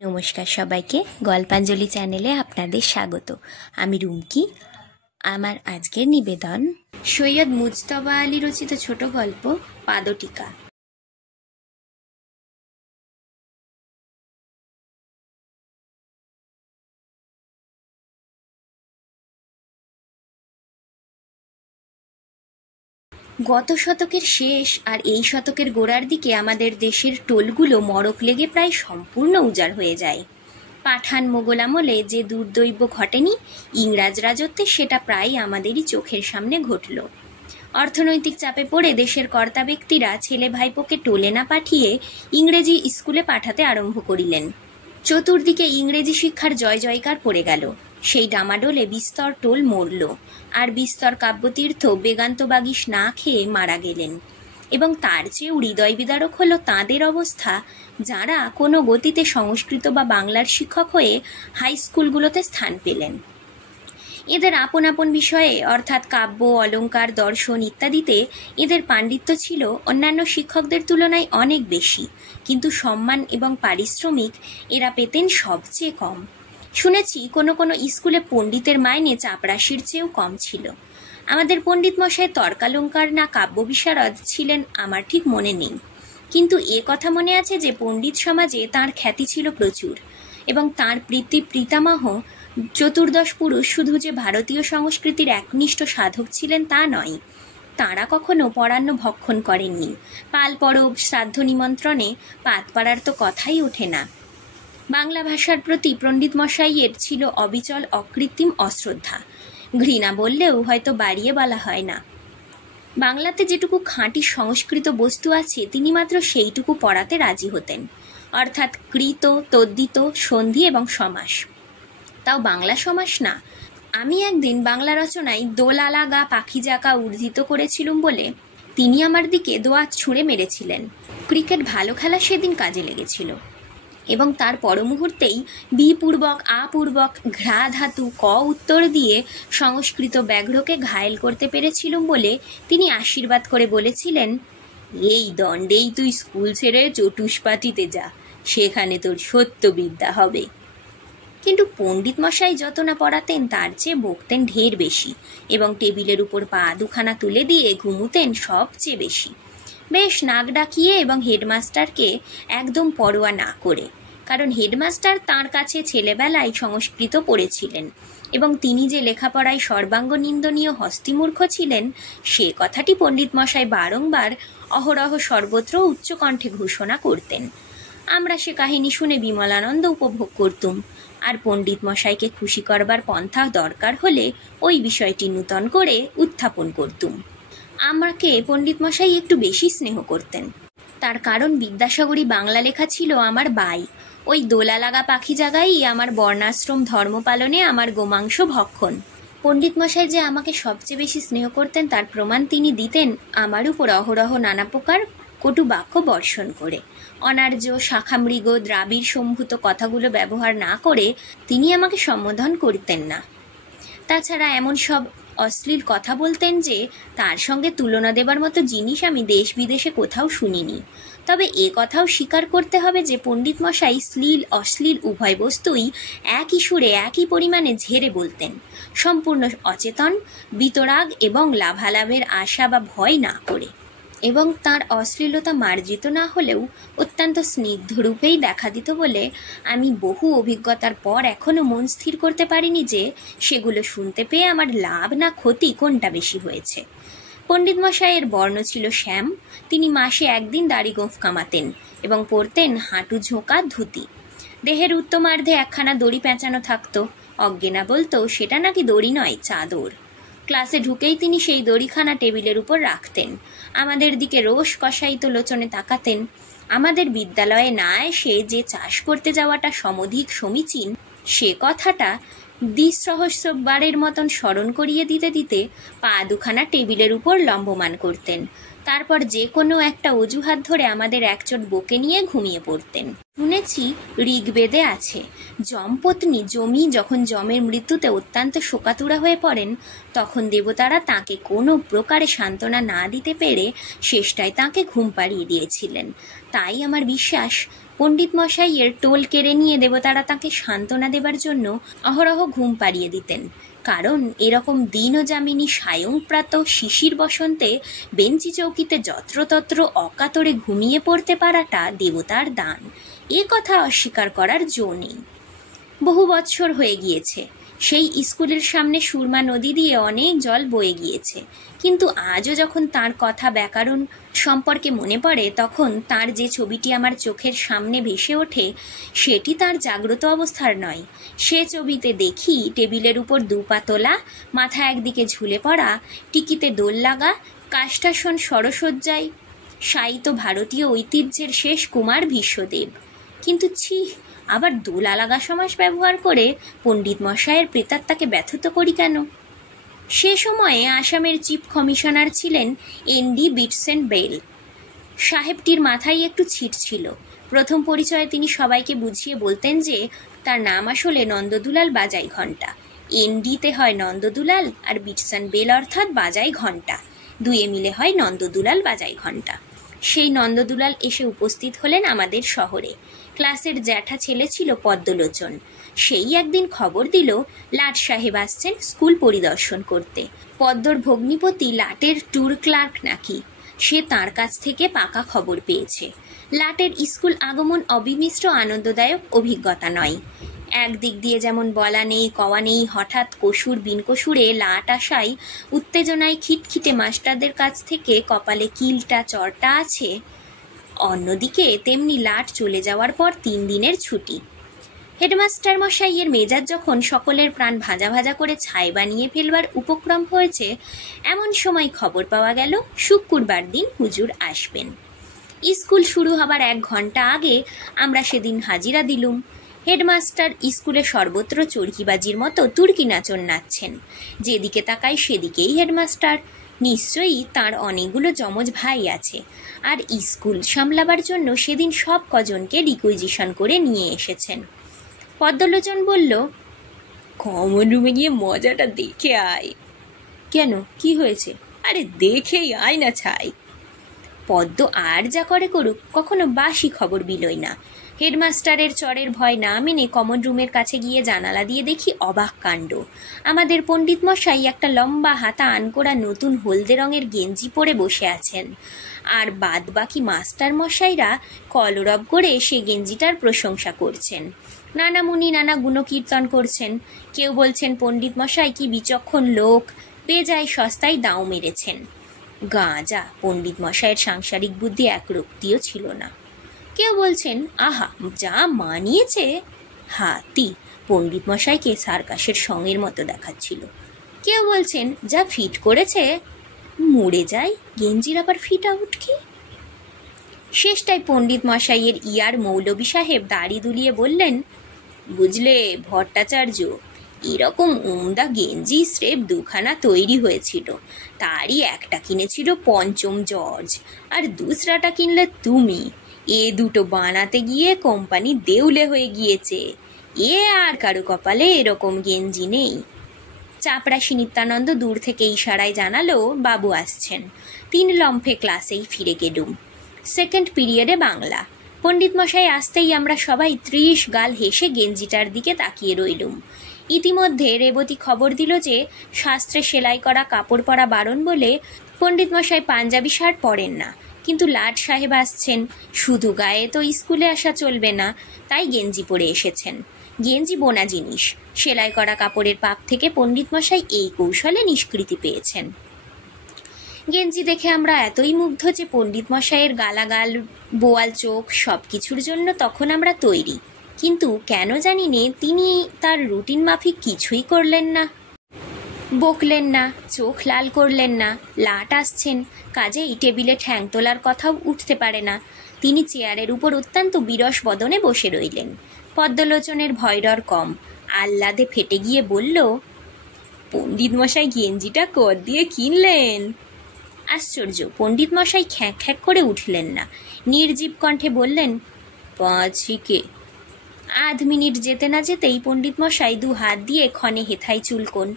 নমস্কার সবাইকে, গল্পাঞ্জলি চ্যানেলে আপনাদের স্বাগত। আমি রুমকি। আমার আজকের নিবেদন সৈয়দ মুজতবা আলী রচিত ছোট গল্প পাদটিকা। গত শতকের শেষ আর এই শতকের গোড়ার দিকে আমাদের দেশের টোলগুলো মড়ক লেগে প্রায় সম্পূর্ণ উজাড় হয়ে যায়। পাঠান মোগল আমলে যে দুর্দৈব ঘটেনি, ইংরাজ রাজত্বে সেটা প্রায় আমাদেরই চোখের সামনে ঘটল। অর্থনৈতিক চাপে পড়ে দেশের কর্তা ব্যক্তিরা ছেলে ভাইপোকে টোলে না পাঠিয়ে ইংরেজি স্কুলে পাঠাতে আরম্ভ করিলেন। চতুর্দিকে ইংরেজি শিক্ষার জয় জয়কার পড়ে গেল। সেই ডামাডোলে বিস্তর টোল মরল, আর বিস্তর কাব্যতীর্থ বেগান্ত বাগিস না খেয়ে মারা গেলেন। এবং তার চেয়েও হৃদয় বিদারক হল তাঁদের অবস্থা, যারা কোনো গতিতে সংস্কৃত বা বাংলার শিক্ষক হয়ে হাই স্কুলগুলোতে স্থান পেলেন। এদের আপন আপন বিষয়ে অর্থাৎ কাব্য, অলঙ্কার, দর্শন ইত্যাদিতে এদের পাণ্ডিত্য ছিল অন্যান্য শিক্ষকদের তুলনায় অনেক বেশি, কিন্তু সম্মান এবং পারিশ্রমিক এরা পেতেন সবচেয়ে কম। শুনেছি কোনো কোনো স্কুলে পণ্ডিতের মাইনে চাপরাশির চেয়েও কম ছিল। আমাদের পণ্ডিত মশাই তর্কালঙ্কার না কাব্য বিশারদ ছিলেন আমার ঠিক মনে নেই, কিন্তু এ কথা মনে আছে যে পণ্ডিত সমাজে তাঁর খ্যাতি ছিল প্রচুর, এবং তাঁর পিতামহ চতুর্দশ পুরুষ শুধু যে ভারতীয় সংস্কৃতির একনিষ্ঠ সাধক ছিলেন তা নয়, তাঁরা কখনো পরান্ন ভক্ষণ করেননি। পাল পরব, শ্রাদ্ধ নিমন্ত্রণে পাত পাড়ার তো কথাই ওঠে না। বাংলা ভাষার প্রতি পণ্ডিত মশাইয়ের ছিল অবিচল অকৃত্রিম অশ্রদ্ধা। ঘৃণা বললেও হয়তো বাড়িয়ে বলা হয় না। বাংলাতে যেটুকু খাঁটি সংস্কৃত বস্তু আছে তিনি মাত্র সেইটুকু পড়াতে রাজি হতেন, অর্থাৎ কৃত, তদ্দিত, সন্ধি এবং সমাস, তাও বাংলা সমাস না। আমি একদিন বাংলা রচনায় দোলালা গা পাখি জাকা উদ্ধৃত করেছিলুম বলে তিনি আমার দিকে দোয়াত ছুঁড়ে মেরেছিলেন। ক্রিকেট ভালো খেলা সেদিন কাজে লেগেছিল, এবং তার পর মুহূর্তেই বি পূর্বক, আ পূর্বক, ঘ্রা ধাতু, ক উত্তর দিয়ে সংস্কৃত ব্যাঘ্রকে ঘায়েল করতে পেরেছিলুম বলে তিনি আশীর্বাদ করে বলেছিলেন, এই দণ্ডেই তুই স্কুল ছেড়ে চটুষ্পাটিতে যা, সেখানে তোর সত্যবিদ্যা হবে। কিন্তু পণ্ডিত মশাই যত না পড়াতেন তার চেয়ে বকতেন ঢের বেশি, এবং টেবিলের উপর পা দুখানা তুলে দিয়ে ঘুমুতেন সবচেয়ে বেশি, বেশ নাক ডাকিয়ে এবং হেডমাস্টারকে একদম পরোয়া না করে। কারণ হেডমাস্টার তাঁর কাছে ছেলেবেলায় সংস্কৃত পড়েছিলেন, এবং তিনি যে লেখাপড়ায় সর্বাঙ্গ নিন্দনীয় হস্তিমূর্খ ছিলেন সে কথাটি পণ্ডিত মশাই বারংবার অহরহ সর্বত্র উচ্চকণ্ঠে ঘোষণা করতেন। আমরা সে কাহিনী শুনে বিমলানন্দ উপভোগ করতুম, আর পণ্ডিত মশাইকে খুশি করবার পন্থা দরকার হলে ওই বিষয়টি নূতন করে উত্থাপন করতুম। আমাকে পণ্ডিত মশাই একটু বেশি স্নেহ করতেন। তার কারণ বিদ্যাসাগরী বাংলা লেখা ছিল আমার বাই। ওই দোলা লাগা পাখি জাগাই আমার বর্ণাশ্রম ধর্ম পালনে আমার গোমাংস ভক্ষণ। পণ্ডিত মশাই যে আমাকে সবচেয়ে বেশি স্নেহ করতেন তার প্রমাণ তিনি দিতেন আমার উপর অহরহ নানা প্রকার কটু বাক্য বর্ষণ করে। অনার্য, শাখামৃগ, দ্রাবিড় সম্ভূত কথাগুলো ব্যবহার না করে তিনি আমাকে সম্বোধন করতেন না। তাছাড়া এমন সব অশ্লীল কথা বলতেন যে তার সঙ্গে তুলনা দেবার মতো জিনিস আমি দেশ বিদেশে কোথাও শুনিনি। তবে এ কথাও স্বীকার করতে হবে যে পণ্ডিত মশাই শ্লীল অশ্লীল উভয় বস্তুই একই সুরে একই পরিমাণে ঝেড়ে বলতেন, সম্পূর্ণ অচেতন, বিতরাগ এবং লাভালাভের আশা বা ভয় না করে। এবং তার অশ্লীলতা মার্জিত না হলেও অত্যন্ত স্নিগ্ধরূপেই দেখা দিত বলে আমি বহু অভিজ্ঞতার পর এখনো মন স্থির করতে পারিনি যে সেগুলো শুনতে পেয়ে আমার লাভ না ক্ষতি কোনটা বেশি হয়েছে। পণ্ডিত মশাইয়ের বর্ণ ছিল শ্যাম। তিনি মাসে একদিন দাড়ি গোঁফ কামাতেন এবং পরতেন হাঁটু ঝোঁকা ধুতি। দেহের উত্তমার্ধে একখানা দড়ি পেঁচানো থাকতো। অজ্ঞেনা বলতো সেটা নাকি দড়ি নয়, চাদর। ক্লাসে ঢুকেই তিনি সেই দড়িখানা টেবিলের উপর রাখতেন। আমাদের দিকে রোষ কষায়িত লোচনে তাকাতেন। আমাদের বিদ্যালয়ে না এসে যে চাষ করতে যাওয়াটা সমধিক সমীচীন সে কথাটা দ্বিসহস্রবারের মতন স্মরণ করিয়ে দিতে দিতে পা দুখানা টেবিলের উপর লম্বমান করতেন। তারপর যে কোনো একটা অজুহাত ধরে আমাদের একচোট বকে নিয়ে ঘুমিয়ে পড়তেন। শুনেছি ঋগ্বেদে আছে, যমপত্নী জমি যখন যমের মৃত্যুতে অত্যন্ত শোকাতুরা হয়ে পড়েন তখন দেবতারা তাকে কোনো প্রকারে সান্ত্বনা না দিতে পেরে শেষটায় তাকে ঘুম পাড়িয়ে দিয়েছিলেন। তাই আমার বিশ্বাস পণ্ডিত মশাইয়ের টোল কেড়ে নিয়ে দেবতারা তাকে সান্ত্বনা দেবার জন্য অহরহ ঘুম পাড়িয়ে দিতেন, কারণ এরকম দিন ও যামিনী সায়ংপ্রাত শিশির বসন্তে বেঞ্চি চৌকিতে যত্রতত্র অকাতরে ঘুমিয়ে পড়তে পারাটা দেবতার দান, এ কথা অস্বীকার করার জো নেই। বহু বৎসর হয়ে গিয়েছে, সেই স্কুলের সামনে সুরমা নদী দিয়ে অনেক জল বয়ে গিয়েছে, কিন্তু আজও যখন তার কথা ব্যাকরণ সম্পর্কে মনে পড়ে, তখন তার যে ছবিটি আমার চোখের সামনে ভেসে ওঠে সেটি তার জাগ্রত অবস্থার নয়। সে ছবিতে দেখি টেবিলের উপর দুপা তোলা, মাথা একদিকে ঝুলে পড়া, টিকিতে দোল লাগা, কাষ্টাসন সরসজ্জায় শায়িত ভারতীয় ঐতিহ্যের শেষ কুমার ভীষ্মদেব। কিন্তু ছি, আবার দোলা লাগা সমাস ব্যবহার করে পণ্ডিত মশাইয়ের প্রেতাত্মাকে ব্যথিত করি কেন? সে সময়ে আসামের চিফ কমিশনার ছিলেন এনডি বিটসেন বেল সাহেবটির মাথায় একটু ছিট ছিল। প্রথম পরিচয়ে তিনি সবাইকে বুঝিয়ে বলতেন যে তার নাম আসলে নন্দদুলাল বাজাই ঘণ্টা। এনডিতে হয় নন্দদুলাল আর বিটসেন বেল অর্থাৎ বাজাই ঘণ্টা, দুয়ে মিলে হয় নন্দদুলাল বাজাই ঘণ্টা। সেই নন্দদুলাল এসে উপস্থিত হলেন আমাদের শহরে। ক্লাসের জ্যাঠা ছেলে ছিল পদ্মলোচন। সেই একদিন খবর দিল লাট সাহেব আসছেন স্কুল পরিদর্শন করতে। পদ্মর ভগ্নিপতি লাটের ট্যুর ক্লার্ক নাকি, সে তার কাছ থেকে পাকা খবর পেয়েছে। লাটের স্কুল আগমন অবিমিশ্র আনন্দদায়ক অভিজ্ঞতা নয়। একদিক দিয়ে যেমন বলা নেই কওয়া নেই, হঠাৎ কসুর বিনকসুরে লাট আসায় উত্তেজনায় খিটখিটে মাস্টারদের কাছ থেকে কপালে কিলটা চরটা আছে, অন্যদিকে তেমনি লাট চলে যাওয়ার পর 3 দিনের ছুটি। হেডমাস্টার মশাইয়ের মেজাজ যখন সকলের প্রাণ ভাজা ভাজা করে ছাই বানিয়ে ফেলবার উপক্রম হয়েছে, এমন সময় খবর পাওয়া গেল শুক্রবার দিন হুজুর আসবেন। স্কুল শুরু হবার 1 ঘন্টা আগে আমরা সেদিন হাজিরা দিলুম। হেডমাস্টার স্কুলে সর্বত্র চরকিবাজির মতো তুর্কি নাচন নাচছেন। যেদিকে তাকায় সেদিকেই হেডমাস্টার। নিশ্চয়ই তার অনেকগুলো যমজ ভাই আছে, আর স্কুল সামলাবার জন্য সেদিন সব কজনকে রিকুইজিশন করে নিয়ে এসেছেন। পদ্মলোচন বলল, কমন রুমে গিয়ে মজাটা দেখে আয়। কেন, কি হয়েছে? আরে দেখেই আয় না ছাই। পদ্ম আর যা করে করুক, কখনো বাসি খবর বিলোয় না। হেডমাস্টারের চরের ভয় না মেনে কমন রুমের কাছে গিয়ে জানালা দিয়ে দেখি অবাক কাণ্ড। আমাদের পণ্ডিত মশাই একটা লম্বা হাতা আনকোড়া নতুন হলদে রঙের গেঞ্জি পরে বসে আছেন, আর বাদ বাকি মাস্টার মশাইরা কলরব করে সে গেঞ্জিটার প্রশংসা করছেন। নানা মুনি নানা গুণকীর্তন করছেন। কেউ বলছেন পণ্ডিত মশাই কি বিচক্ষণ লোক, বেজায় সস্তায় দাও মেরেছেন। গাঁজা, পণ্ডিত মশাইয়ের সাংসারিক বুদ্ধি একরক্তিও ছিল না। কেউ বলছেন আহা যা মানিয়েছে, হাতি, পণ্ডিত মশাইকে সার্কাসের সঙ্গের মতো দেখাচ্ছিল। কেউ বলছেন যা ফিট করেছে, মরে যায়, গেঞ্জির আবার ফিট আউট কি? শেষটায় পণ্ডিত মশাইয়ের ইয়ার মৌলবী সাহেব দাড়ি দুলিয়ে বললেন, বুঝলে ভট্টাচার্য, এরকম উমদা গেঞ্জি স্রেফ 2খানা তৈরি হয়েছিল, তারই একটা কিনেছিল পঞ্চম জর্জ, আর দুসরাটা কিনলে তুমি। এ দুটো বানাতে গিয়ে কোম্পানি দেউলে হয়ে গিয়েছে। এ আর কারো কপালে এরকম গেঞ্জি নেই। চাপরাশি নিত্যানন্দ দূর থেকে ইশারায় জানালো বাবু আসছেন। 3 লম্ফে ক্লাসেই ফিরে গেলুম। 2nd পিরিয়ডে বাংলা। পণ্ডিত মশাই আসতেই আমরা সবাই 30 গাল হেসে গেঞ্জিটার দিকে তাকিয়ে রইলুম। ইতিমধ্যে রেবতী খবর দিল যে শাস্ত্রে সেলাই করা কাপড় পরা বারণ বলে পণ্ডিত মশাই পাঞ্জাবি শার্ট পরেন না, কিন্তু লাট সাহেব আসছেন, শুধু গায়ে তো স্কুলে আসা চলবে না, তাই গেঞ্জি পরে এসেছেন। গেঞ্জি বোনা জিনিস, সেলাই করা কাপড়ের পাপ থেকে পণ্ডিত মশাই এই কৌশলে নিষ্কৃতি পেয়েছেন। গেঞ্জি দেখে আমরা এতই মুগ্ধ যে পণ্ডিত মশাইয়ের গালাগাল, বোয়াল চোখ সব কিছুর জন্য তখন আমরা তৈরি, কিন্তু কেন জানি নে তিনি তার রুটিন মাফিক কিছুই করলেন না। বকলেন না, চোখ লাল করলেন না। লাট আসছেন, কাজেই টেবিলে ঠ্যাং তোলার কথাও উঠতে পারে না। তিনি চেয়ারের উপর অত্যন্ত বিরস বদনে বসে রইলেন। পদ্মলোচনের ভয়ডর কম, আহ্লাদে ফেটে গিয়ে বলল, পণ্ডিত মশাই গেঞ্জিটা কর দিয়ে কিনলেন? আশ্চর্য, পণ্ডিত মশাই খ্যাঁক খ্যাঁক করে উঠলেন না, নির্জীব কণ্ঠে বললেন, 5 আধ মিনিট যেতে না যেতেই পণ্ডিত মশাই 2 হাত দিয়ে ক্ষণে হেথায় চুলকোন,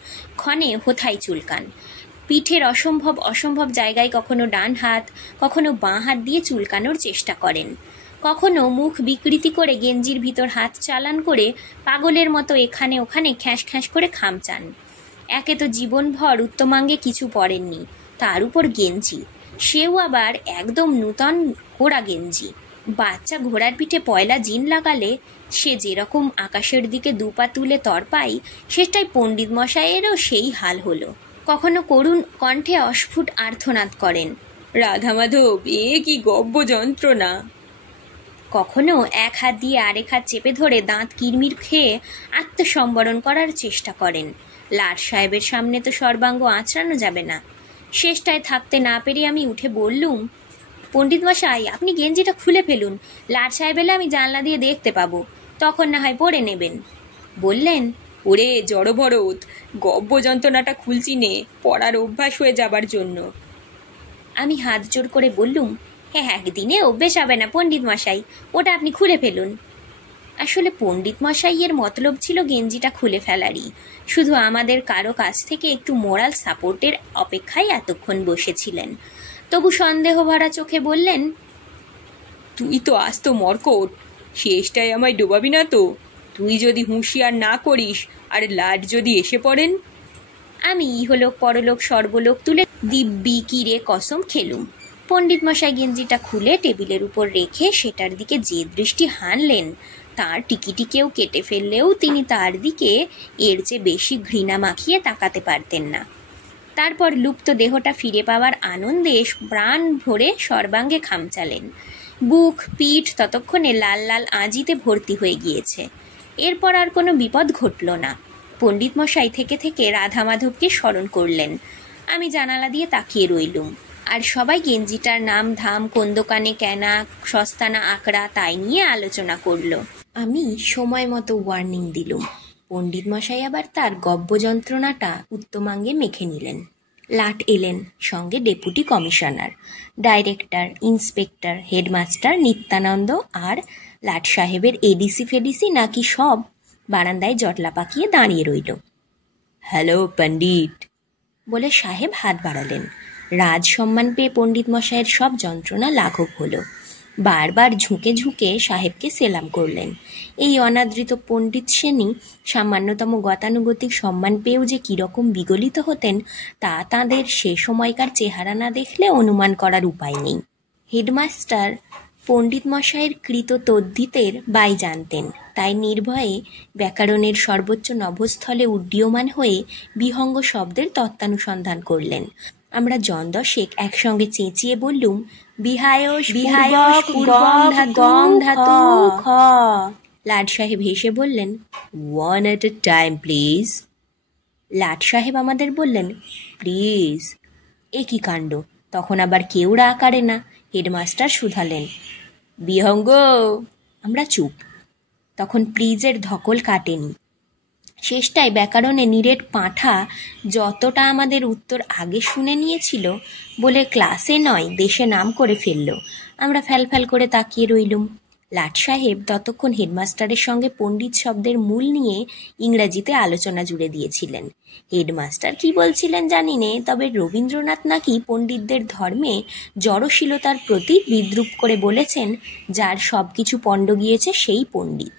ক্ষণে হোথায় চুলকান। পিঠের অসম্ভব অসম্ভব জায়গায় কখনো ডান হাত, কখনো বাঁ হাত দিয়ে চুলকানোর চেষ্টা করেন। কখনো মুখ বিকৃতি করে গেঞ্জির ভিতর হাত চালান করে পাগলের মতো এখানে ওখানে খ্যাঁস খ্যাঁস করে খামচান। একে তো জীবনভর উত্তমাঙ্গে কিছু পরেননি, তার উপর গেঞ্জি, সেও আবার একদম নূতন ঘোড়া গেঞ্জি। বাচ্চা ঘোড়ার পিঠে পয়লা জিন লাগালে সে যেরকম আকাশের দিকে দুপা তুলে তরপাই, সেটাই পণ্ডিত মশাইয়েরও সেই হাল হলো। কখনো করুণ কণ্ঠে অস্ফুট আর্তনাদ করেন, রাধা মাধব, এ কি গব্য যন্ত্রণা। কখনো এক হাত দিয়ে আরেক হাত চেপে ধরে দাঁত কিরমির খেয়ে আত্মসম্বরণ করার চেষ্টা করেন। লাট সাহেবের সামনে তো সর্বাঙ্গ আঁচড়ানো যাবে না। শেষটায় থাকতে না পেরে আমি উঠে বললুম, পণ্ডিত মশাই, আপনি গেঞ্জিটা খুলে ফেলুন, লাট সাহেব এলে আমি জানলা দিয়ে দেখতে পাবো, তখন না হয় পরে নেবেন। বললেন, ওরে জড় ভরত, গব্য যন্ত্রণাটা খুলছি নে, পড়ার অভ্যাস হয়ে যাবার জন্য। আমি হাত জোর করে বললুম, হ্যাঁ, একদিনে অভ্যেস হবে না পণ্ডিত মশাই, ওটা আপনি খুলে ফেলুন। আসলে পণ্ডিত মশাইয়ের মতলব ছিল গেঞ্জিটা খুলে ফেলারই, শুধু আমাদের কারো কাছ থেকে একটু মোরাল সাপোর্টের অপেক্ষায় এতক্ষণ বসেছিলেন। তবু সন্দেহ ভরা চোখে বললেন, তুই তো আস্ত মরকট, শেষটায় আমায় ডোবাবি না তো? তুই যদি হুঁশিয়ার না করিস আর লাট যদি এসে পড়েন। আমি ইহলোক পরলোক সর্বলোক তুলে দিব্যি কিরে কসম খেলুম। পণ্ডিত মশাই গেঞ্জিটা খুলে টেবিলের উপর রেখে সেটার দিকে যে দৃষ্টি হানলেন, তার টিকিটিকেও কেটে ফেললেও তিনি তার দিকে এর চেয়ে বেশি ঘৃণা মাখিয়ে তাকাতে পারতেন না। তারপর লুপ্ত দেহটা ফিরে পাওয়ার আনন্দে প্রাণ ভরে সর্বাঙ্গে খামচালেন। বুক পিঠ ততক্ষণে লাল লাল আজিতে ভর্তি হয়ে গিয়েছে। এরপর আর কোনো বিপদ ঘটল না। পণ্ডিত মশাই থেকে থেকে রাধা মাধবকে স্মরণ করলেন। আমি জানালা দিয়ে তাকিয়ে রইলুম, আর সবাই গেঞ্জিটার নাম ধাম, কোন দোকানে কেনা, সস্তানা আঁকড়া, তাই নিয়ে আলোচনা করল। আমি সময় মতো ওয়ার্নিং দিলুম। পণ্ডিত মশাই আবার তার গব্য যন্ত্রণাটা উত্তমাঙ্গে মেখে নিলেন। লাট এলেন, সঙ্গে deputy commissioner, director, inspector, headmaster Nityananda আর লাট সাহেবের এডিসি ফেডিসি নাকি সব বারান্দায় জটলা পাকিয়ে দাঁড়িয়ে রইল। হ্যালো পণ্ডিত বলে সাহেব হাত বাড়ালেন। রাজ সম্মান পেয়ে পণ্ডিত মশাইয়ের সব যন্ত্রণা লাঘব হলো। বারবার ঝুঁকে ঝুঁকে সাহেবকে সেলাম করলেন। এই অনাদৃত পণ্ডিত শ্রেণী সামান্যতম গতানুগতিক সম্মান পেয়েও যে কীরকম বিগলিত হতেন, তা তাঁদের সে সময়কার চেহারা না দেখলে অনুমান করার উপায় নেই। হেডমাস্টার পণ্ডিত মশাইয়ের কৃত তদ্ধিতের বাই জানতেন, তাই নির্ভয়ে ব্যাকরণের সর্বোচ্চ নভস্থলে উড্ডীয়মান হয়ে বিহঙ্গ শব্দের তত্ত্বানুসন্ধান করলেন। আমরা জন দশেক একসঙ্গে চেঁচিয়ে বললুম, বিহায়স বিহায়স গম ধাতু খ। লাট সাহেব হেসে বললেন, one at A time please. লাট সাহেব আমাদের বললেন, প্লিজ। এ কি কাণ্ড, তখন আবার কেউ রা আকারে না। হেডমাস্টার শুধালেন, বিহঙ্গ। আমরা চুপ। তখন প্লিজের ধকল কাটেনি। শেষটায় ব্যাকরণে নিরেট পাঁঠা যতটা আমাদের উত্তর আগে শুনে নিয়েছিল বলে ক্লাসে নয় দেশে নাম করে ফেলল। আমরা ফ্যালফ্যাল করে তাকিয়ে রইলুম। লাট সাহেব ততক্ষণ হেডমাস্টারের সঙ্গে পণ্ডিত শব্দের মূল নিয়ে ইংরাজিতে আলোচনা জুড়ে দিয়েছিলেন। হেডমাস্টার কি বলছিলেন জানি নে, তবে রবীন্দ্রনাথ নাকি পণ্ডিতদের ধর্মে জড়শীলতার প্রতি বিদ্রূপ করে বলেছেন, যার সব কিছু পণ্ড গিয়েছে সেই পণ্ডিত।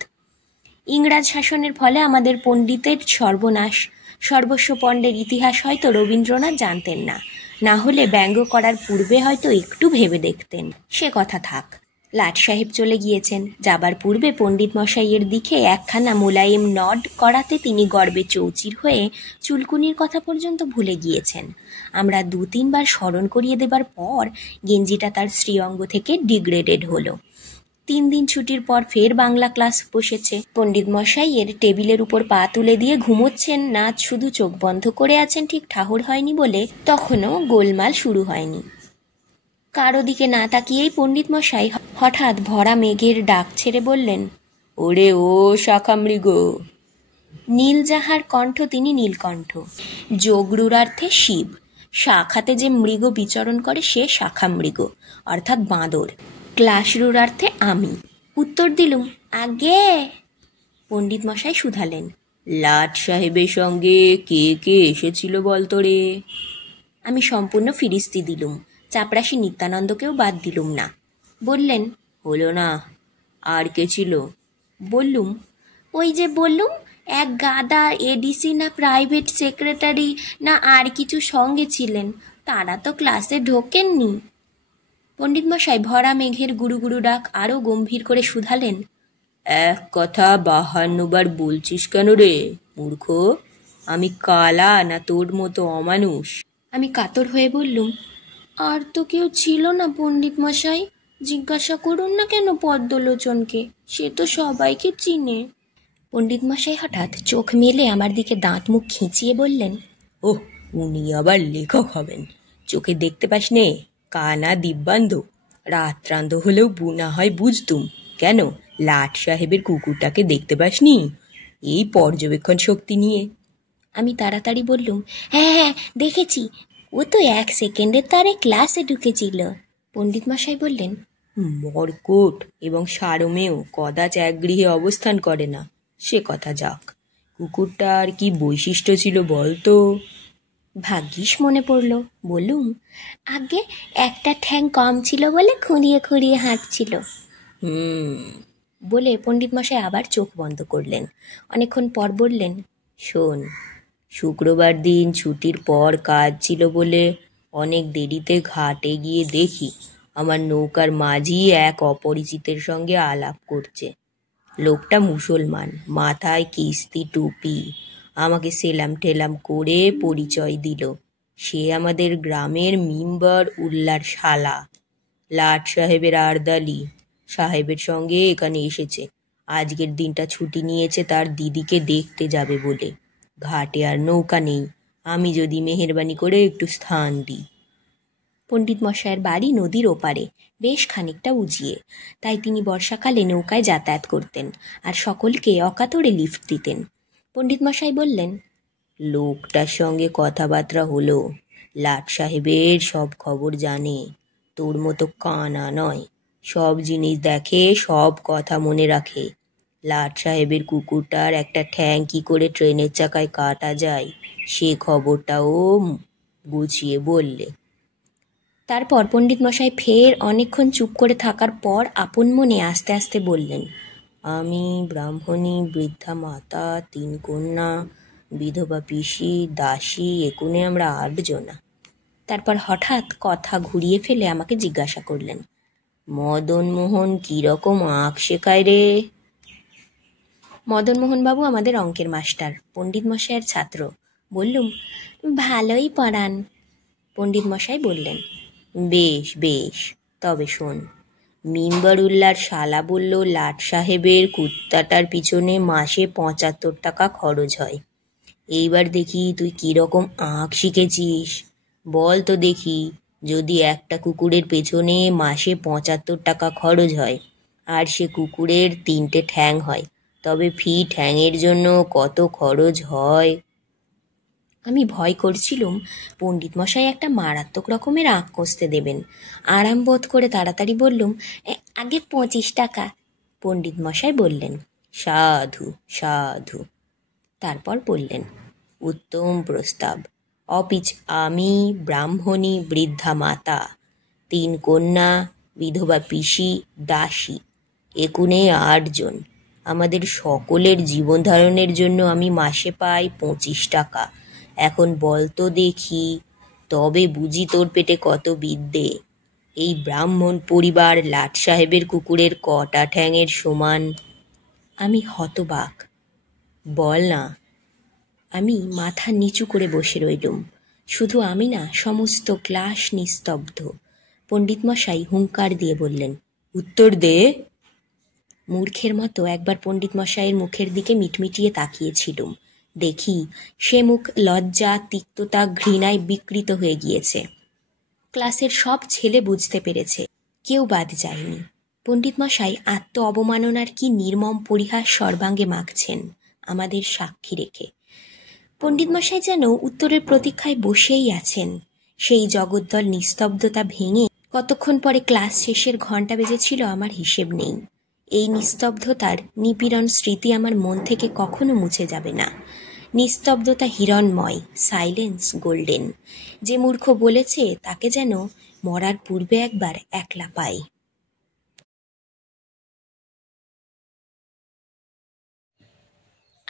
ইংরাজ শাসনের ফলে আমাদের পণ্ডিতের সর্বনাশ, সর্বস্ব পণ্ডের ইতিহাস হয়তো রবীন্দ্রনাথ জানতেন না, না হলে ব্যঙ্গ করার পূর্বে হয়তো একটু ভেবে দেখতেন। সে কথা থাক। লাট সাহেব চলে গিয়েছেন। যাবার পূর্বে পণ্ডিত মশাইয়ের দিকে একখানা মোলায়েম নড করাতে তিনি গর্বে চৌচির হয়ে চুলকুনির কথা পর্যন্ত ভুলে গিয়েছেন। আমরা 2-3 বার স্মরণ করিয়ে দেবার পর গেঞ্জিটা তার শ্রীঅঙ্গ থেকে ডিগ্রেডেড হলো। 3 দিন ছুটির পর ফের বাংলা ক্লাস বসেছে। পণ্ডিত মশাইয়ের টেবিলের উপর পা তুলে দিয়ে ঘুমোচ্ছেন, নাচ শুধু চোখ বন্ধ করে আছেন, ঠিক ঠাহর হয়নি বলে তখনও গোলমাল শুরু হয়নি। কারো দিকে না তাকিয়েই পণ্ডিত মশাই হঠাৎ ভরা মেঘের ডাক ছেড়ে বললেন, ওরে ও শাখামৃগ। নীল যাহার কণ্ঠ তিনি নীলকণ্ঠ। যোগরূঢ়ার্থে শিব। শাখাতে যে মৃগ বিচরণ করে সে শাখামৃগ, অর্থাৎ বাঁদর। ক্লাসরূঢ়ার্থে আমি। উত্তর দিলুম, আগে। পণ্ডিত মশাই শুধালেন, লাট সাহেবের সঙ্গে কে কে এসেছিল বলতো রে? আমি সম্পূর্ণ ফিরিস্তি দিলুম, চাপরাশি নিত্যানন্দকেও বাদ দিলুম না। বললেন, হলো না। আর কে ছিল? বললুম, ওই যে বললুম, এক গাদা এডিসি না প্রাইভেট সেক্রেটারি না আর কিছু সঙ্গে ছিলেন, তারা তো ক্লাসে ঢোকেননি। পণ্ডিত মশাই ভরা মেঘের গুরু গুরু ডাক আরও গম্ভীর করে শুধালেন, এক কথা 52 বার বলছিস কেন রে মূর্খ? আমি কালা না তোর মতো অমানুষ? আমি কাতর হয়ে বললুম, আর তো কেউ ছিল না পণ্ডিত মশাই, জিজ্ঞাসা করুন না কেন পদ্মলোচনকে, সে তো সবাইকে চিনে। পণ্ডিত মশাই হঠাৎ চোখ মেলে আমার দিকে দাঁত মুখ খিঁচিয়ে বললেন, ওহ, উনি আবার লেখক হবেন? চোখে দেখতে পাস নে? কানা দিব্যান্ধ। রাত্রান্ধ হলেও না হয় বুঝতুম। কেন, লাট সাহেবের কুকুরটাকে দেখতে পাসনি? এই পর্যবেক্ষণ শক্তি নিয়ে। আমি তাড়াতাড়ি বললুম, হ্যাঁ হ্যাঁ দেখেছি, ও তো 1 সেকেন্ডের তারে ক্লাসে ঢুকেছিল। পণ্ডিত মশাই বললেন, মর্কট এবং সারমেয় কদাচ এক গৃহে অবস্থান করে না, সে কথা যাক। কুকুরটার কি বৈশিষ্ট্য ছিল বলতো? ভাগ্যিস মনে পড়ল। বললুম, আগে একটা ঠ্যাং কম ছিল বলে খুঁড়িয়ে খুঁড়িয়ে হাঁটছিল। বলে পণ্ডিত মশাই আবার চোখ বন্ধ করলেন। অনেকক্ষণ পর বললেন, শোন, শুক্রবার দিন ছুটির পর কাজ ছিল বলে অনেক দেরিতে ঘাটে গিয়ে দেখি আমার নৌকার মাঝি এক অপরিচিতের সঙ্গে আলাপ করছে। লোকটা মুসলমান, মাথায় কিস্তি টুপি। আমাকে সেলাম টেলাম করে পরিচয় দিল। সে আমাদের গ্রামের মিম্বর উল্লার শালা, লাট সাহেবের আর্দালি সাহেবের সঙ্গে এখানে এসেছে। আজকের দিনটা ছুটি নিয়েছে তার দিদিকে দেখতে যাবে বলে। ঘাটে আর নৌকা নেই, আমি যদি মেহেরবানি করে একটু স্থান দিই। পণ্ডিত মশাইয়ের বাড়ি নদীর ওপারে, বেশ খানিকটা উজিয়ে, তাই তিনি বর্ষাকালে নৌকায় যাতায়াত করতেন আর সকলকে অকাতরে লিফট দিতেন। পণ্ডিত মশাই বললেন, লোকটার সঙ্গে কথাবার্তা হলো। লাট সাহেবের সব খবর জানে, তোর মতো কানা নয়। সব জিনিস দেখে, সব কথা মনে রাখে। লাট সাহেবের কুকুরটার একটা ঠ্যাং কি করে ট্রেনের চাকায় কাটা যায় সে খবরটাও গুছিয়ে বললে। তারপর পণ্ডিত মশাই ফের অনেকক্ষণ চুপ করে থাকার পর আপন মনে আস্তে আস্তে বললেন, আমি ব্রাহ্মণী, বৃদ্ধা মাতা, 3 কন্যা, বিধবা পিসি, দাসী, একুনে আমরা 8 জনা। তারপর হঠাৎ কথা ঘুরিয়ে ফেলে আমাকে জিজ্ঞাসা করলেন, মদনমোহন কিরকম আঁক শেখায় রে? মদনমোহন বাবু আমাদের অঙ্কের মাস্টার, পণ্ডিত মশাইয়ের ছাত্র। বললুম, ভালোই পড়ান। পণ্ডিত মশাই বললেন, বেশ বেশ, তবে শোন, মিম্বরুল্লার শালা বলল লাট সাহেবের কুত্তাটার পিছনে মাসে 75 টাকা খরচ হয়। এইবার দেখি তুই কিরকম আঁক শিখেছিস। বল তো দেখি, যদি একটা কুকুরের পেছনে মাসে 75 টাকা খরচ হয় আর সে কুকুরের 3টে ঠ্যাং হয়, তবে ফি ঠ্যাংয়ের জন্য কত খরচ হয়? আমি ভয় করছিলুম পণ্ডিত মশাই একটা মারাত্মক রকমের আঁক কষতে দেবেন। আরাম বোধ করে তাড়াতাড়ি বললুম, আগে 25 টাকা। পণ্ডিত মশাই বললেন, সাধু সাধু। তারপর বললেন, উত্তম প্রস্তাব। অপিচ আমি ব্রাহ্মণী, বৃদ্ধা মাতা, 3 কন্যা, বিধবা পিসি, দাসী, একুনে 8 জন। আমাদের সকলের জীবন ধারণের জন্য আমি মাসে পাই 25 টাকা। এখন বল তো দেখি, তবে বুঝি তোর পেটে কত বিদ্যে। এই ব্রাহ্মণ পরিবার লাট সাহেবের কুকুরের কটা ঠ্যাংয়ের সমান? আমি হতবাক। বল না। আমি মাথা নিচু করে বসে রইলুম। শুধু আমি না, সমস্ত ক্লাস নিস্তব্ধ। পণ্ডিত মশাই হুঙ্কার দিয়ে বললেন, উত্তর দে। মূর্খের মতো একবার পণ্ডিত মশাইয়ের মুখের দিকে মিটমিটিয়ে তাকিয়েছিলুম। দেখি সে মুখ লজ্জা, তিক্ততা, ঘৃণায় বিকৃত হয়ে গিয়েছে। ক্লাসের সব ছেলে বুঝতে পেরেছে, কেউ বাদ যায়নি। পণ্ডিত মশাই আত্ম অবমাননার কি নির্মম পরিহাস সর্বাঙ্গে মাখছেন আমাদের সাক্ষী রেখে। পণ্ডিত মশাই যেন উত্তরের প্রতীক্ষায় বসেই আছেন। সেই জগদ্দল নিস্তব্ধতা ভেঙে কতক্ষণ পরে ক্লাস শেষের ঘণ্টা বেজেছিল আমার হিসেব নেই। এই নিস্তব্ধতার নিপীড়ন স্মৃতি আমার মন থেকে কখনো মুছে যাবে না। নিস্তব্ধতা হিরণময়, সাইলেন্স গোল্ডেন। যে মূর্খ বলেছে তাকে যেন মরার পূর্বে একবার একলা পাই।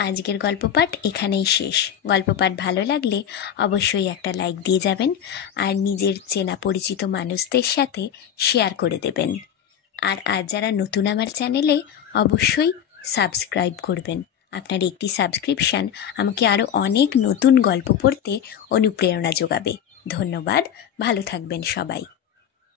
আজকের গল্প পাঠ এখানেই শেষ। গল্প পাঠ ভালো লাগলে অবশ্যই একটা লাইক দিয়ে যাবেন আর নিজের চেনা পরিচিত মানুষদের সাথে শেয়ার করে দেবেন। আর আজ যারা নতুন আমার চ্যানেলে, অবশ্যই সাবস্ক্রাইব করবেন। আপনার একটি সাবস্ক্রিপশান আমাকে আরও অনেক নতুন গল্প পড়তে অনুপ্রেরণা যোগাবে। ধন্যবাদ, ভালো থাকবেন সবাই।